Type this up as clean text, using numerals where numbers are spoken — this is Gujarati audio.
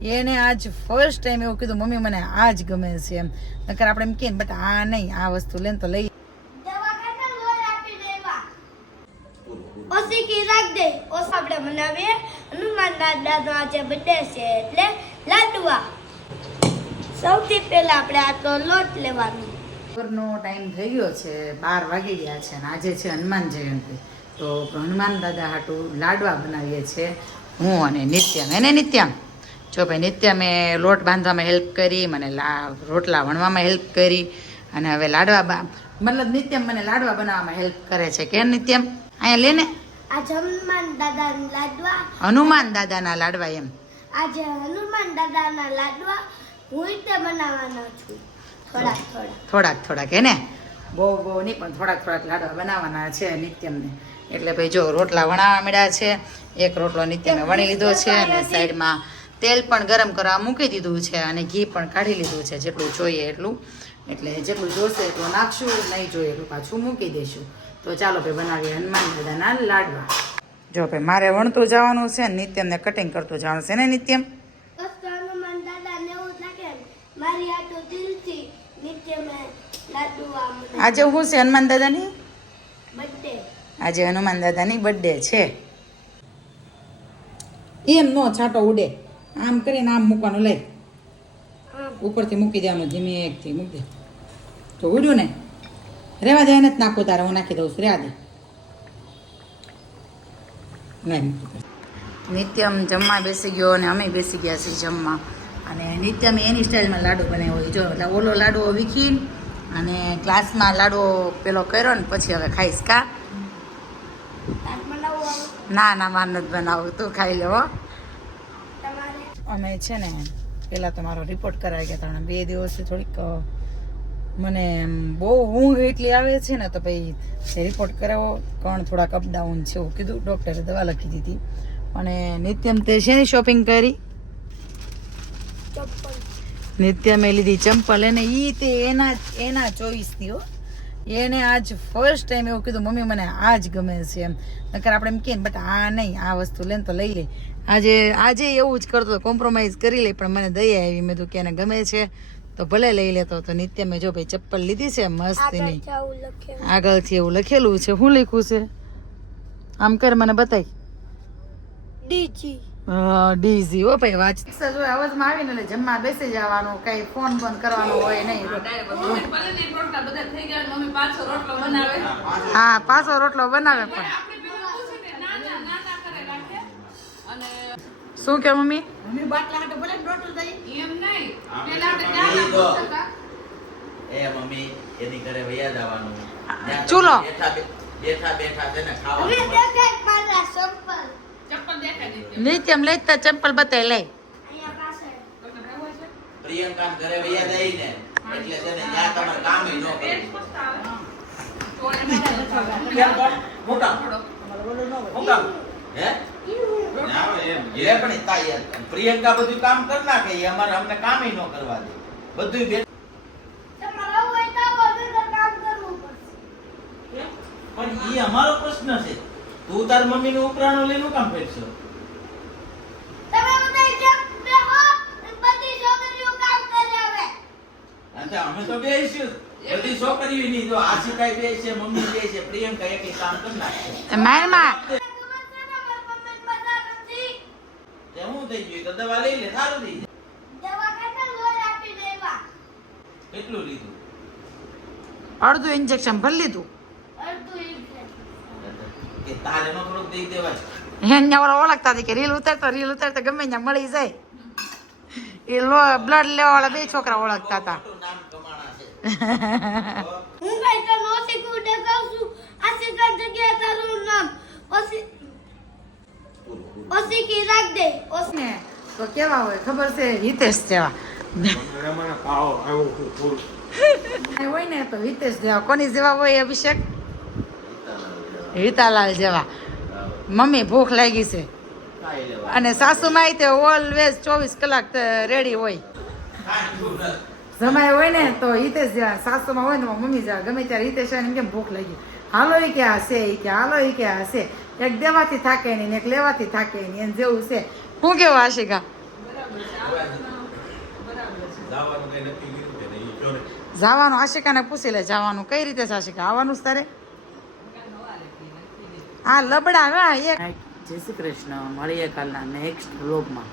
એને આજ ફર્સ્ટ ટાઈમ એવું કીધું મમ્મી મને આ જ ગમે છે એમ. નકર આપણે એમ કહીએ બટ આ નહીં, આ વસ્તુ લે તો લઈ. ઓસી કી રાખ દે. ઓસ આપણે બનાવીએ હનુમાન દાદાનો આજે બર્થડે છે એટલે લાડવા. સૌથી પહેલા આપણે આ તો લોટ લેવાનો. બપોરનો ટાઈમ થઈ ગયો છે, 12 વાગી ગયા છે અને આજે છે હનુમાન જયંતિ. તો હનુમાન દાદા હાટું લાડવા બનાવીએ છીએ હું અને નિત્યમ. એને નિત્યમ જો ભાઈ નિત્યમે લોટ બાંધવામાં હેલ્પ કરી, મને રોટલા વણવામાં હેલ્પ કરી અને હવે લાડવા મતલબ નિત્યમ મને લાડવા બનાવવામાં હેલ્પ કરે છે. કે નિત્યમ અહીંયા લેને આજે હનુમાન દાદાના લાડવા. હનુમાન દાદાના લાડવા એમ. આજે હનુમાન દાદાના લાડવા હું તે બનાવવાનો છું. થોડાક એને બહુ નહીં પણ થોડાક લાડવા બનાવવાના છે નિત્યમને. એટલે ભાઈ જો રોટલા વણાવવા મળ્યા છે. એક રોટલો નિત્યમે વણી લીધો છે અને સાઈડમાં તેલ પણ ગરમ કરવા મૂકી દીધું છે અને ઘી પણ કાઢી લીધું છે જેટલું જોઈએ એટલું. એટલે જેટલું જોશે એટલું નાખશું, નહીં જોઈએ એટલું પાછું મૂકી દઈશું. તો ચાલો ભાઈ બનાવીએ હનુમાન દાદાના લાડવા. જો ભાઈ મારે વણતું જવાનું છે ને નિત્યમને કટિંગ કરતું જવાનું છે ને નિત્યમ. હનુમાન દાદાને એવું લાગે મારી આ તો દિલથી નિત્યમે લાડવા. આજે શું છે હનુમાન દાદાની બર્થડે. આજે હનુમાન દાદાની બર્થડે છે. એમ નો છાંટો ઉડે, આમ કરીને આમ મૂકવાનું, લઈ ઉપરથી મૂકી દેવાનું, ધીમે એકથી મૂકી દે તો ઉડ્યું ને. રેવા દે, નથી નાખું તારે, હું નાખી દઉં છું, રેવા દે. નિત્યમ જમવા બેસી ગયો અને અમે બેસી ગયા છીએ જમવા. અને નિત્યમે એની સ્ટાઇલમાં લાડુ બનાવ્યો જો. એટલે ઓલો લાડવો વીખી અને ગ્લાસમાં લાડવો પેલો કર્યો ને પછી હવે ખાઈશ. કા ના માર નથી બનાવું, તું ખાઈ લેવો. અમે છે ને પહેલાં તો મારો રિપોર્ટ કરાવી ગયા હતા. 2 દિવસથી થોડીક મને બહુ ઊંઘ એટલી આવે છે ને, તો ભાઈ રિપોર્ટ કરાવો. કણ થોડાક અપડાઉન છે એવું કીધું ડૉક્ટરે, દવા લખી દીધી. અને નિત્યમ તે શેની શોપિંગ કરી? નિત્યમે લીધી ચંપલ. એને તે એના ચોઈસથી હો. એને આજ ફર્સ્ટ ટાઈમ એવું કીધું મમ્મી મને આ જ ગમે છે એમ. નકર આપણે એમ કહીએ બટ આ નહીં, આ વસ્તુ લે તો લઈ લે. આજે એવું જ કરતો, કોમ્પ્રોમાઇઝ કરી લે. પણ મને દયા આવી, મેં તો કે એને ગમે છે તો ભલે લઈ લેતો. તો નિત્યમે જો ભાઈ ચપ્પલ લીધી છે મસ્તીની. આગળથી એવું લખેલું છે. શું લખ્યું છે આમ કર, મને બતાય. ડીજી હો ભાઈ. વાંચ અવાજમાં આવીને એટલે જમવા બેસી જવાનું, કઈ ફોન બંધ કરવાનો હોય નહીં. હા, પાછો રોટલો બનાવે. પણ શું કે મમ્મી? ચૂલો નિત્યમ લેતા ચંપલ બતાય લઈ. પ્રિયંકા ઘરે વૈયા જાય ને એટલે છે ને ત્યાં તમારે કામ ન કરે. પ્રિયંકા બધું કામ કરી નાખે, અમારે અમને કામ ન કરવા દે. બધું પણ એ અમારો પ્રશ્ન છે. તું તાર મમ્મી નું ઉપરાણું લઈને કામ કરશો? અમે તો બેસીશું, બધી છોકરીઓ ની જો આશિકાઈ બે છે, મમ્મી બે છે, પ્રિયંકા એકલી કામ કરી નાખે. શું થઈ ગયું? તો દવા લઈ લે, સારું થઈ જાય. કેટલું લીધું? અડધું ઇન્જેક્શન ભરી લીધું. કે તારે નો થોડુંક દઈ દેવાય. એને ઓળખતા હતી કે રીલ ઉતારતા ગમે ત્યાં મળી જાય. એ બ્લડ લેવા વાળા 2 છોકરા ઓળખતા હતા. નામ કમાણા છે. હું કઈ તો નો શીખું દેખાવ છું. આ શીખર જગ્યા તારું નામ ઓસી કી રાખ દે. ને તો કેવા હોય ખબર છે? હિતેશ જેવા હોય ને, તો હિતેશ જેવા. કોની જેવા હોય અભિષેક? હિતાલાલ જેવા. મમ્મી ભૂખ લાગી છે અને સાસુમાઈ તે ઓલવેઝ 24 કલાક રેડી હોય. જમાઈ હોય ને તો હિતેશ જેવા, સાસુમાં હોય ને મમ્મી જેવા. ગમે ત્યારે હિતેશ એમ કેમ ભૂખ લાગી, હાલો એ કે હશે, એ કે હાલો એ કે હશે. એક દેવાથી થાકે નહીં, એક લેવાથી થાકે નહીં, એને જેવું છે. શું કેવું આશિકા? જવાનું કઈ નક્કી કર્યું કે નહીં? ઈ કયો ને. જવાનું આશિકાને પૂછી લે જવાનું કઈ રીતે છે આશિકા આવવાનું છે તારે હા લબડા હવે જય શ્રી કૃષ્ણ મળીએ કાલના નેક્સ્ટ વ્લોગમાં